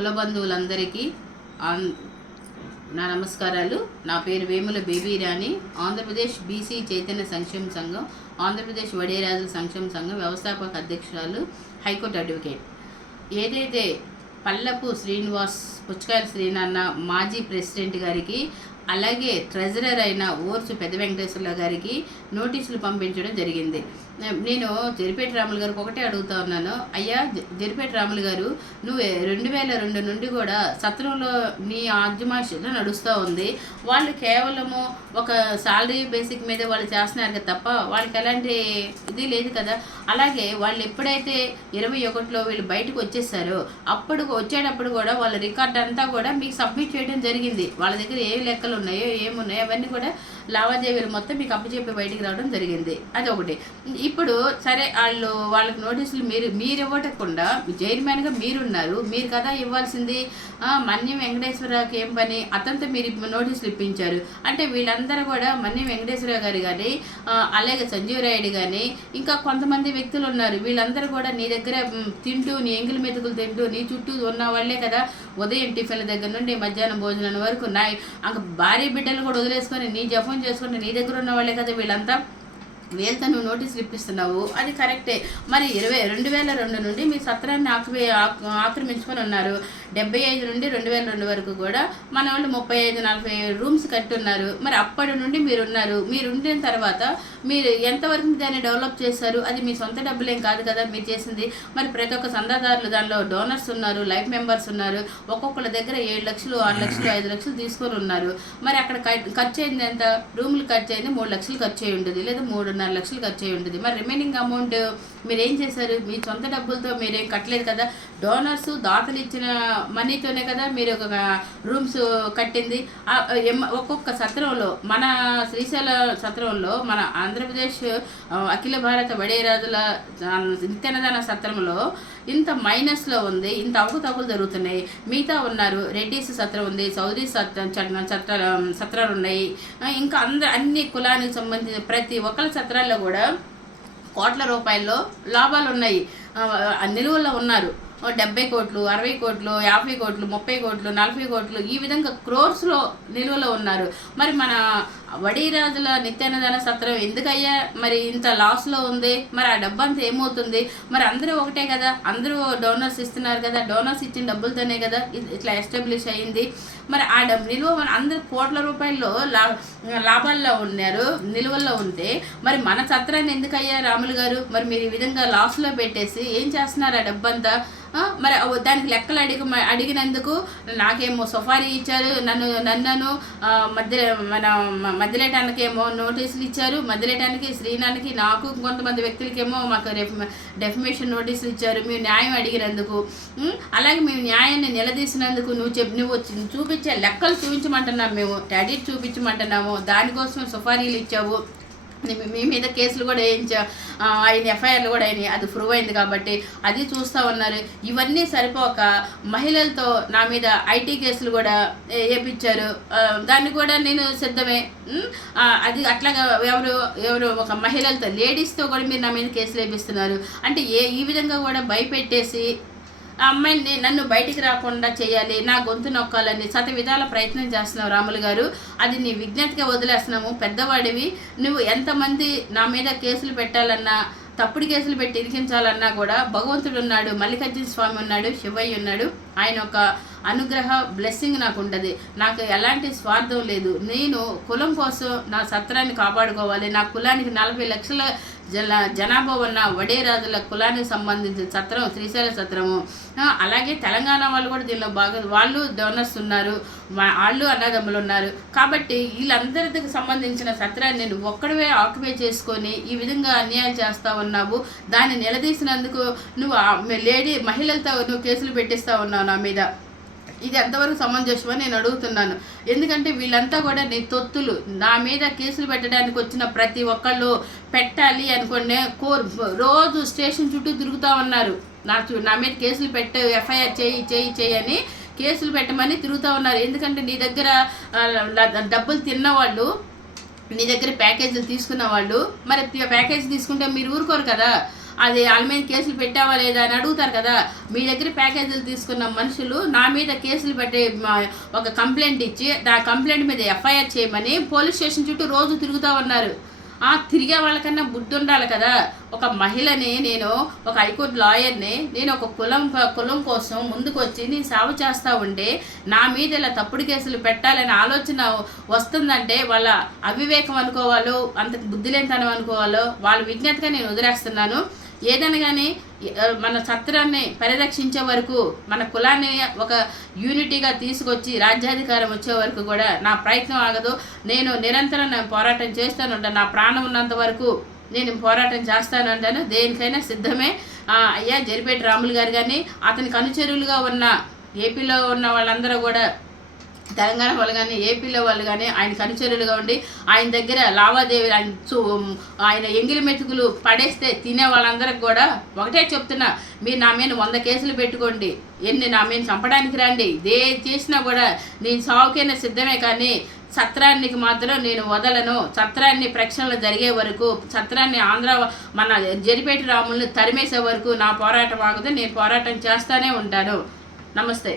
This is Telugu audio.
కుల బంధువులందరికీ నా నమస్కారాలు. నా పేరు వేముల బేబీ రాణి. ఆంధ్రప్రదేశ్ బీసీ చైతన్య సంక్షేమ సంఘం, ఆంధ్రప్రదేశ్ వడేరాజుల సంక్షేమ సంఘం వ్యవస్థాపక అధ్యక్షురాలు, హైకోర్టు అడ్వకేట్. ఏదైతే పల్లపు శ్రీనివాస్, పుచ్చకాయల శ్రీనాన్న మాజీ ప్రెసిడెంట్ గారికి, అలాగే ట్రెజరర్ అయిన ఓర్సు పెద్ద వెంకటేశ్వర్ల గారికి నోటీసులు పంపించడం జరిగింది. నేను జరిపేటి రాములు గారికి ఒకటే అడుగుతా ఉన్నాను. అయ్యా జరిపేటి రాములు గారు, నువ్వు 2002 నుండి కూడా సత్రంలో నీ ఆద్యమాషలో నడుస్తూ ఉంది. వాళ్ళు కేవలము ఒక సాలరీ బేసిక్ మీద వాళ్ళు చేస్తున్నారు కదా తప్ప వాళ్ళకి ఎలాంటి ఇది లేదు కదా. అలాగే వాళ్ళు ఎప్పుడైతే 21లో వీళ్ళు బయటకు వచ్చేసారో అప్పుడు వచ్చేటప్పుడు కూడా వాళ్ళ రికార్డ్ అంతా కూడా మీకు సబ్మిట్ చేయడం జరిగింది. వాళ్ళ దగ్గర ఏ లెక్కలు ఉన్నాయో ఏమున్నాయో అవన్నీ కూడా లావాదేవీలు మొత్తం మీకు అప్పచెప్పి బయటికి రావడం జరిగింది. అది ఒకటి. ఇప్పుడు సరే వాళ్ళకి నోటీసులు మీరు ఇవ్వటకుండా చైర్మన్గా మీరున్నారు, మీరు కదా ఇవ్వాల్సింది. మన్యం వెంకటేశ్వరరావుకి ఏం పని? అతనితో మీరు నోటీసులు ఇప్పించారు అంటే వీళ్ళందరూ కూడా మన్యం వెంకటేశ్వరరావు గారు కానీ, అలాగే సంజీవ్ రాయుడు కానీ, ఇంకా కొంతమంది వ్యక్తులు ఉన్నారు. వీళ్ళందరూ కూడా నీ దగ్గర తింటూ, నీ ఎంగిలి మెతుకులు తింటూ నీ చుట్టూ ఉన్న వాళ్ళే కదా. ఉదయం టిఫిన్ల దగ్గర నుండి మధ్యాహ్నం భోజనం వరకు భార్య బిడ్డలు కూడా వదిలేసుకొని నీ జపం చేసుకుని నీ దగ్గర ఉన్న వాళ్ళే కదా వీళ్ళంతా. వీళ్ళతో నువ్వు నోటీసులు ఇప్పిస్తున్నావు, అది కరెక్టే. మరి 2002 నుండి మీ సత్రాన్ని ఆక్రమించుకొని ఉన్నారు. 75 నుండి 2002 వరకు కూడా మన వాళ్ళు 35-40 రూమ్స్ కట్టి ఉన్నారు. మరి అప్పటి నుండి మీరున్నారు. మీరు ఉండిన తర్వాత మీరు ఎంతవరకు దాన్ని డెవలప్ చేశారు? అది మీ సొంత డబ్బులేం కాదు కదా మీరు చేసింది. మరి ప్రతి ఒక్క చందాదారులు దానిలో డోనర్స్ ఉన్నారు, లైఫ్ మెంబర్స్ ఉన్నారు. ఒక్కొక్కళ్ళ దగ్గర 7 లక్షలు, 6 లక్షలు, 5 లక్షలు తీసుకొని ఉన్నారు. మరి అక్కడ ఖర్చు అయింది ఎంత? రూములు ఖర్చు అయింది 3 లక్షలు ఖర్చు అయ్యి ఉంటుంది, లేదా 3.5 లక్షలు ఖర్చు అయ్యి ఉంటుంది. మరి రిమైనింగ్ అమౌంట్ మీరేం చేశారు? మీ సొంత డబ్బులతో మీరేం కట్టలేదు కదా. డోనర్స్, దాతలు ఇచ్చిన మనీతోనే కదా మీరు ఒక రూమ్స్ కట్టింది. ఒక్కొక్క సత్రంలో, మన శ్రీశైల సత్రంలో, మన ఆంధ్రప్రదేశ్ అఖిల భారత వడేరాజుల నిత్యాన్నదాన సత్రంలో ఇంత మైనస్లో ఉంది, ఇంత అవకతవకలు జరుగుతున్నాయి. మిగతా ఉన్నారు, రెడ్డిస్ సత్రం ఉంది, చౌదరి సత్రాలు ఉన్నాయి, ఇంకా అన్ని కులానికి సంబంధించిన ప్రతి ఒక్కరి సత్రాల్లో కూడా కోట్ల రూపాయల్లో లాభాలు ఉన్నాయి. నిలువల్లో ఉన్నారు. 70 కోట్లు, 60 కోట్లు, 50 కోట్లు, 30 కోట్లు, 40 కోట్లు, ఈ విధంగా క్రోర్స్లో నిలువలో ఉన్నారు. మరి మన వడీరాజుల నిత్యాన్నదాన సత్రం ఎందుకయ్యా మరి ఇంత లాస్లో ఉంది? మరి ఆ డబ్బు అంతా ఏమవుతుంది? మరి అందరూ ఒకటే కదా, అందరూ డోనర్స్ ఇస్తున్నారు కదా, డోనర్స్ ఇచ్చిన డబ్బులతోనే కదా ఇట్లా ఎస్టాబ్లిష్ అయ్యింది. మరి ఆ నిలువ అందరూ కోట్ల రూపాయల్లో లాభాల్లో ఉన్నారు, నిలువల్లో ఉంటే మరి మన సత్రాన్ని ఎందుకయ్యా రాములు గారు మరి మీరు ఈ విధంగా లాస్లో పెట్టేసి ఏం చేస్తున్నారు ఆ డబ్బంతా? మరి దానికి లెక్కలు అడిగినందుకు నాకేమో సఫారీ ఇచ్చారు, నన్ను మధ్యలేటానికేమో నోటీసులు ఇచ్చారు, మధ్యలేటానికి శ్రీనానికి, నాకు కొంతమంది వ్యక్తులకేమో మాకు డెఫమేషన్ నోటీసులు ఇచ్చారు మేము న్యాయం అడిగినందుకు. అలాగే మేము న్యాయాన్ని నిలదీసినందుకు నువ్వు చూపించే లెక్కలు చూపించమంటున్నాము, మేము టాడీట్ చూపించమంటున్నాము, దానికోసం సఫారీలు ఇచ్చావు, మీ మీద కేసులు కూడా ఆయన ఎఫ్ఐఆర్లు కూడా అయినాయి, అది ప్రూవ్ అయింది కాబట్టి అది చూస్తూ ఉన్నారు. ఇవన్నీ సరిపోక మహిళలతో నా మీద ఐటీ కేసులు కూడా వేయించారు, దాన్ని కూడా నేను సిద్ధమే. అది అట్లాగా ఎవరు ఒక మహిళలతో, లేడీస్తో కూడా మీరు నా మీద కేసులు వేపిస్తున్నారు అంటే ఈ విధంగా కూడా భయపెట్టేసి ఆ అమ్మాయిని నన్ను బయటికి రాకుండా చేయాలి, నా గొంతు నొక్కాలని విధాల ప్రయత్నం చేస్తున్నావు రాములు గారు. అది నీ విజ్ఞతగా వదిలేస్తున్నాము. పెద్దవాడివి నువ్వు. ఎంతమంది నా మీద కేసులు పెట్టాలన్నా, తప్పుడు కేసులు పెట్టి ఇరికించాలన్నా కూడా భగవంతుడు ఉన్నాడు, మల్లికార్జున స్వామి ఉన్నాడు, శివయ్య ఉన్నాడు. ఆయన ఒక అనుగ్రహ బ్లెస్సింగ్ నాకు ఉంటుంది. నాకు ఎలాంటి స్వార్థం లేదు. నేను కులం కోసం నా సత్రాన్ని కాపాడుకోవాలి. నా కులానికి 40 లక్షల జనాభా ఉన్న వడేరాజుల కులానికి సంబంధించిన సత్రం శ్రీశైల సత్రము. అలాగే తెలంగాణ వాళ్ళు కూడా దీనిలో వాళ్ళు డోనర్స్ ఉన్నారు, వాళ్ళు అన్నదమ్ములు ఉన్నారు. కాబట్టి వీళ్ళందరికి సంబంధించిన సత్రాన్ని నేను ఒక్కడవే ఆక్యుపై చేసుకొని ఈ విధంగా అన్యాయం చేస్తూ ఉన్నావు. దాన్ని నిలదీసినందుకు నువ్వు మహిళలతో నువ్వు కేసులు పెట్టిస్తూ ఉన్నావు నా మీద. ఇది ఎంతవరకు సమంజసమని నేను అడుగుతున్నాను. ఎందుకంటే వీళ్ళంతా కూడా నీ తొత్తులు. నా మీద కేసులు పెట్టడానికి వచ్చిన ప్రతి ఒక్కళ్ళు పెట్టాలి అనుకునే రోజు స్టేషన్ చుట్టూ తిరుగుతూ ఉన్నారు. నా మీద కేసులు పెట్టు, ఎఫ్ఐఆర్ చేయి అని కేసులు పెట్టమని తిరుగుతూ ఉన్నారు. ఎందుకంటే నీ దగ్గర డబ్బులు తిన్నవాళ్ళు, నీ దగ్గర ప్యాకేజీలు తీసుకున్న వాళ్ళు, మరి ప్యాకేజీ తీసుకుంటే మీరు ఊరుకోరు కదా. అది వాళ్ళ మీద కేసులు పెట్టావా లేదా అని అడుగుతారు కదా. మీ దగ్గర ప్యాకేజీలు తీసుకున్న మనుషులు నా మీద కేసులు పెట్టి ఒక కంప్లైంట్ ఇచ్చి ఆ కంప్లైంట్ మీద ఎఫ్ఐఆర్ చేయమని పోలీస్ స్టేషన్ చుట్టూ రోజు తిరుగుతూ ఉన్నారు. తిరిగే వాళ్ళకన్నా బుద్ధి ఉండాలి కదా. ఒక మహిళని, నేను ఒక హైకోర్టు లాయర్ని, నేను ఒక కులం కోసం ముందుకు వచ్చి నేను సేవ చేస్తూ ఉంటే నా మీద ఇలా తప్పుడు కేసులు పెట్టాలనే ఆలోచన వస్తుందంటే వాళ్ళ అవివేకం అనుకోవాలో, అంత బుద్ధి లేనితనం అనుకోవాలో వాళ్ళ విజ్ఞతగా నేను వదిలేస్తున్నాను. ఏదైనా కానీ మన సత్రాన్ని పరిరక్షించే వరకు, మన కులాన్ని ఒక యూనిటీగా తీసుకొచ్చి రాజ్యాధికారం వచ్చే వరకు కూడా నా ప్రయత్నం ఆగదు. నేను నిరంతరం పోరాటం చేస్తాను ఉంటాను. నా ప్రాణం ఉన్నంత వరకు నేను పోరాటం చేస్తాను అంటాను. దేనికైనా సిద్ధమే. అయ్యా జరిపేటి రాములు గారు కానీ, అతనికి అనుచరులుగా ఉన్న ఏపీలో ఉన్న వాళ్ళందరూ కూడా, తెలంగాణ వాళ్ళు కానీ ఏపీలో వాళ్ళు కానీ ఆయనకు అనుచరులుగా ఉండి ఆయన దగ్గర లావాదేవీలు, ఆయన ఎంగిలి మెతుకులు పడేస్తే తినే వాళ్ళందరికి కూడా ఒకటే చెప్తున్నా, మీరు నా మీద 100 కేసులు పెట్టుకోండి, నా మీద చంపడానికి రండి, చేసినా కూడా నేను సావుకైనా సిద్ధమే, కానీ సత్రానికి మాత్రం నేను వదలను. సత్రాన్ని ప్రక్షాళన జరిగే వరకు, సత్రాన్ని మన జరిపేటి రాములను తరిమేసే వరకు నా పోరాటం ఆగదు. నేను పోరాటం చేస్తూనే ఉంటాను. నమస్తే.